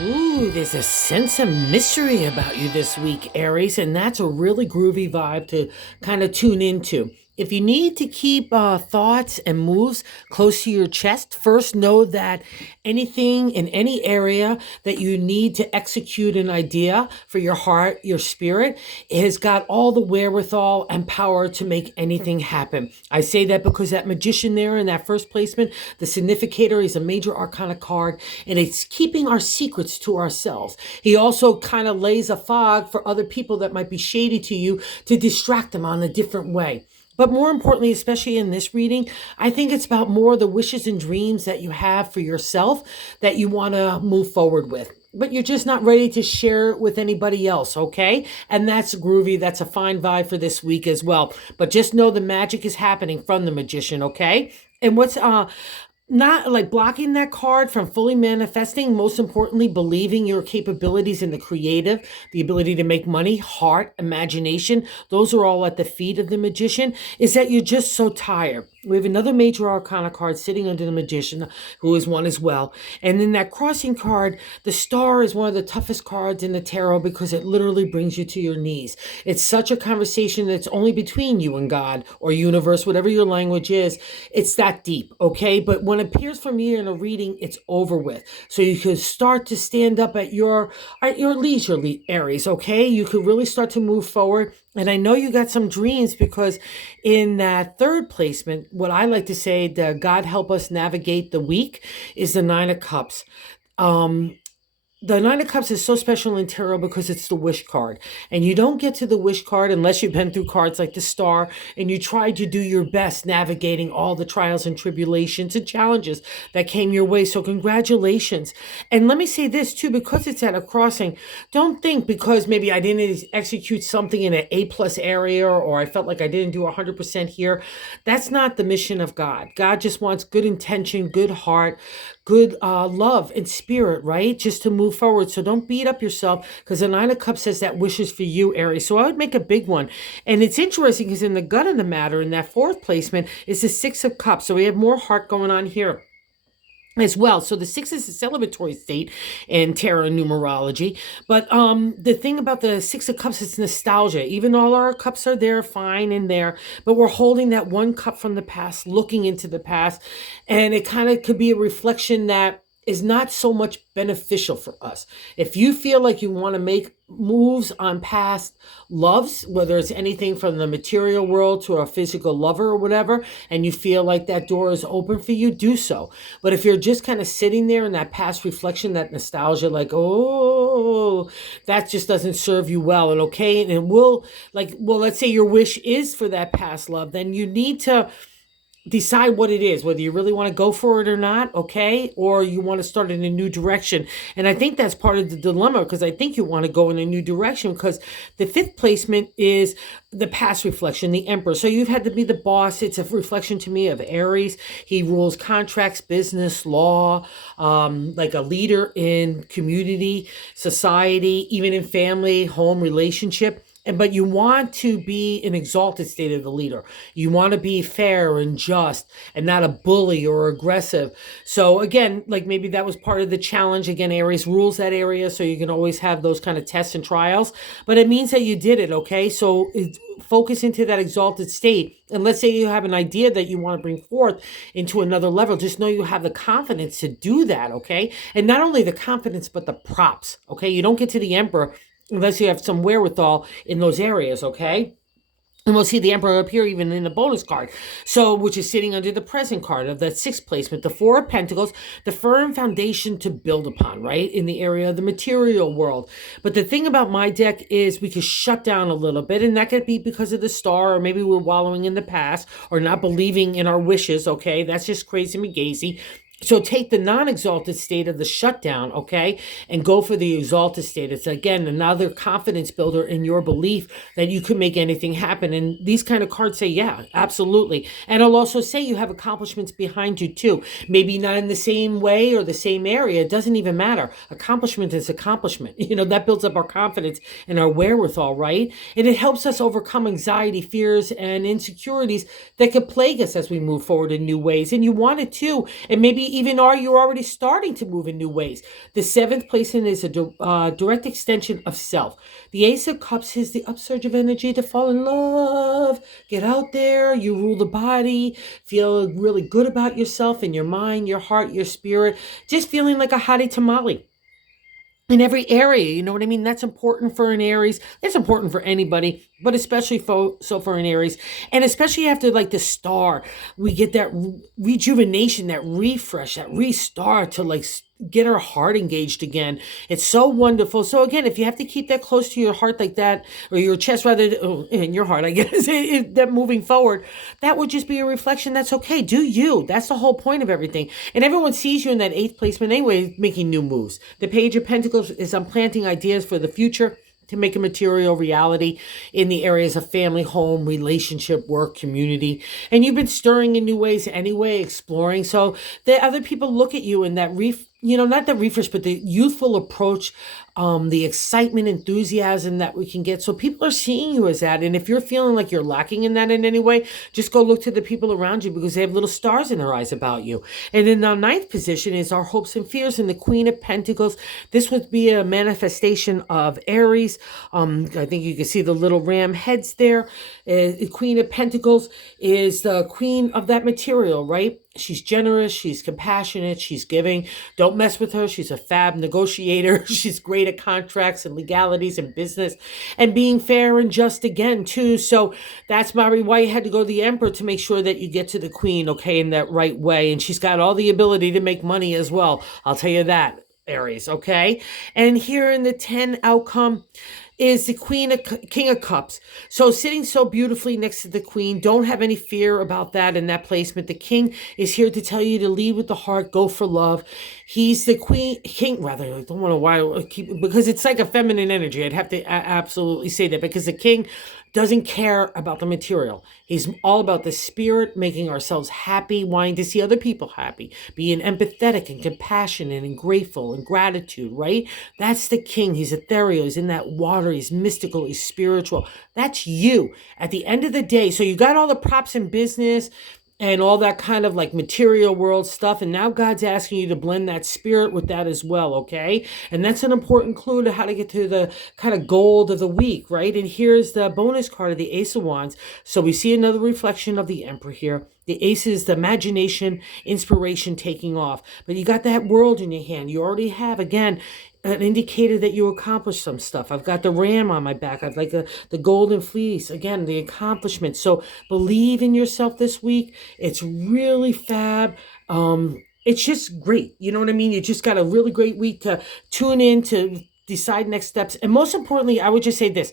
Ooh, there's a sense of mystery about you this week, Aries, and that's a really groovy vibe to kind of tune into. If you need to keep thoughts and moves close to your chest, first know that anything in any area that you need to execute an idea for your heart, your spirit, has got all the wherewithal and power to make anything happen. I say that because that magician there in that first placement, the significator, is a major arcana card, and it's keeping our secrets to ourselves. He also kind of lays a fog for other people that might be shady to you to distract them on a different way. But more importantly, especially in this reading, I think it's about more the wishes and dreams that you have for yourself that you want to move forward with. But you're just not ready to share it with anybody else, okay? And that's groovy. That's a fine vibe for this week as well. But just know the magic is happening from the magician, okay? And what's not like blocking that card from fully manifesting, most importantly believing your capabilities in the creative, the ability to make money, heart, imagination, those are all at the feet of the magician, is that you're just so tired. We have another major arcana card sitting under the magician, who is one as well. And in that crossing card, the star is one of the toughest cards in the tarot because it literally brings you to your knees. It's such a conversation that's only between you and God or universe, whatever your language is. It's that deep, okay? But when it appears from you in a reading, it's over with. So you can start to stand up at your leisure, Aries, okay? You could really start to move forward. And I know you got some dreams because in that third placement, what I like to say, the God help us navigate the week, is the Nine of Cups. Um, the Nine of Cups is so special in tarot because it's the wish card. And you don't get to the wish card unless you've been through cards like the Star and you tried to do your best navigating all the trials and tribulations and challenges that came your way. So congratulations. And let me say this too, because it's at a crossing, don't think because maybe I didn't execute something in an A+ area or I felt like I didn't do 100% here. That's not the mission of God. God just wants good intention, good heart, good love and spirit, right? Just to move forward. So don't beat up yourself because the Nine of Cups says that wishes for you, Aries. So I would make a big one. And it's interesting because in the gut of the matter, in that fourth placement, is the Six of Cups. So we have more heart going on here as well. So the six is a celebratory state in tarot numerology. But the thing about the Six of Cups, it's nostalgia. Even all our cups are there, fine in there, but we're holding that one cup from the past, looking into the past. And it kind of could be a reflection that is not so much beneficial for us. If you feel like you want to make moves on past loves, whether it's anything from the material world to a physical lover or whatever, and you feel like that door is open for you, do so. But if you're just kind of sitting there in that past reflection, that nostalgia, like, oh, that just doesn't serve you well. And okay, and it will, like, well, let's say your wish is for that past love, then you need to decide what it is, whether you really want to go for it or not, okay? Or you want to start in a new direction. And I think that's part of the dilemma because I think you want to go in a new direction because the fifth placement is the past reflection, the Emperor. So you've had to be the boss. It's a reflection to me of Aries. He rules contracts, business, law, like a leader in community, society, even in family, home, relationship. But you want to be an exalted state of the leader. You want to be fair and just and not a bully or aggressive. So again, like maybe that was part of the challenge. Again, Aries rules that area, so you can always have those kind of tests and trials. But it means that you did it, okay? So focus into that exalted state. And let's say you have an idea that you want to bring forth into another level. Just know you have the confidence to do that, okay? And not only the confidence, but the props, okay? You don't get to the Emperor unless you have some wherewithal in those areas, okay? And we'll see the Emperor up here even in the bonus card. So, which is sitting under the present card of that sixth placement, the Four of Pentacles, the firm foundation to build upon, right? In the area of the material world. But the thing about my deck is we can shut down a little bit, and that could be because of the star, or maybe we're wallowing in the past, or not believing in our wishes, okay? That's just crazy McGazy. So take the non-exalted state of the shutdown, okay, and go for the exalted state. It's, again, another confidence builder in your belief that you can make anything happen. And these kind of cards say, yeah, absolutely. And I'll also say you have accomplishments behind you, too. Maybe not in the same way or the same area. It doesn't even matter. Accomplishment is accomplishment. You know, that builds up our confidence and our wherewithal, right? And it helps us overcome anxiety, fears, and insecurities that could plague us as we move forward in new ways. And you want it, too. And maybe even are you already starting to move in new ways. The seventh placement is a direct extension of self. The Ace of Cups is the upsurge of energy to fall in love. Get out there, you rule the body, feel really good about yourself and your mind, your heart, your spirit, just feeling like a hottie tamale in every area. You know what I mean? That's important for an Aries. It's important for anybody, but especially so for an Aries. And especially after like the star, we get that rejuvenation, that refresh, that restart to like get our heart engaged again. It's so wonderful. So again, if you have to keep that close to your heart like that, or your chest rather, in your heart, I guess, that moving forward, that would just be a reflection. That's okay. Do you. That's the whole point of everything. And everyone sees you in that eighth placement anyway, making new moves. The Page of Pentacles is I'm planting ideas for the future to make a material reality in the areas of family, home, relationship, work, community. And you've been stirring in new ways anyway, exploring. So the other people look at you in that not the refresh, but the youthful approach, the excitement, enthusiasm that we can get. So people are seeing you as that. And if you're feeling like you're lacking in that in any way, just go look to the people around you because they have little stars in their eyes about you. And in the ninth position is our hopes and fears and the Queen of Pentacles. This would be a manifestation of Aries. I think you can see the little ram heads there. The Queen of Pentacles is the queen of that material, right? She's generous, she's compassionate, she's giving. Don't mess with her. She's a fab negotiator. She's great at contracts and legalities and business and being fair and just again, too. So that's why you had to go to the Emperor to make sure that you get to the Queen, okay, in that right way. And she's got all the ability to make money as well. I'll tell you that, Aries, okay? And here in the 10 outcome is the King of Cups. So sitting so beautifully next to the Queen, don't have any fear about that in that placement. The King is here to tell you to lead with the heart, go for love. He's the King, rather, I don't want to because it's like a feminine energy. I'd have to absolutely say that because the King doesn't care about the material. He's all about the spirit, making ourselves happy, wanting to see other people happy, being empathetic and compassionate and grateful and gratitude, right? That's the King. He's ethereal. He's in that water. He's mystical. He's spiritual. That's you at the end of the day. So you got all the props in business and all that kind of like material world stuff. And now God's asking you to blend that spirit with that as well, okay? And that's an important clue to how to get to the kind of gold of the week, right? And here's the bonus card of the Ace of Wands. So we see another reflection of the Emperor here. The Ace is the imagination, inspiration taking off. But you got that world in your hand. You already have, again, an indicator that you accomplished some stuff. I've got the ram on my back. I've like the golden fleece. Again, the accomplishment. So believe in yourself this week. It's really fab. It's just great. You know what I mean? You just got a really great week to tune in to decide next steps. And most importantly, I would just say this.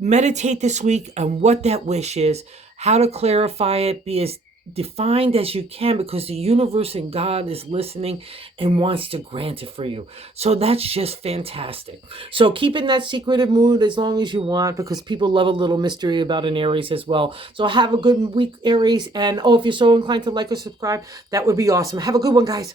Meditate this week on what that wish is, how to clarify it, be as defined as you can because the universe and God is listening and wants to grant it for you. So that's just fantastic. So keep in that secretive mood as long as you want because people love a little mystery about an Aries as well. So have a good week, Aries. And if you're so inclined to like or subscribe, that would be awesome. Have a good one, guys.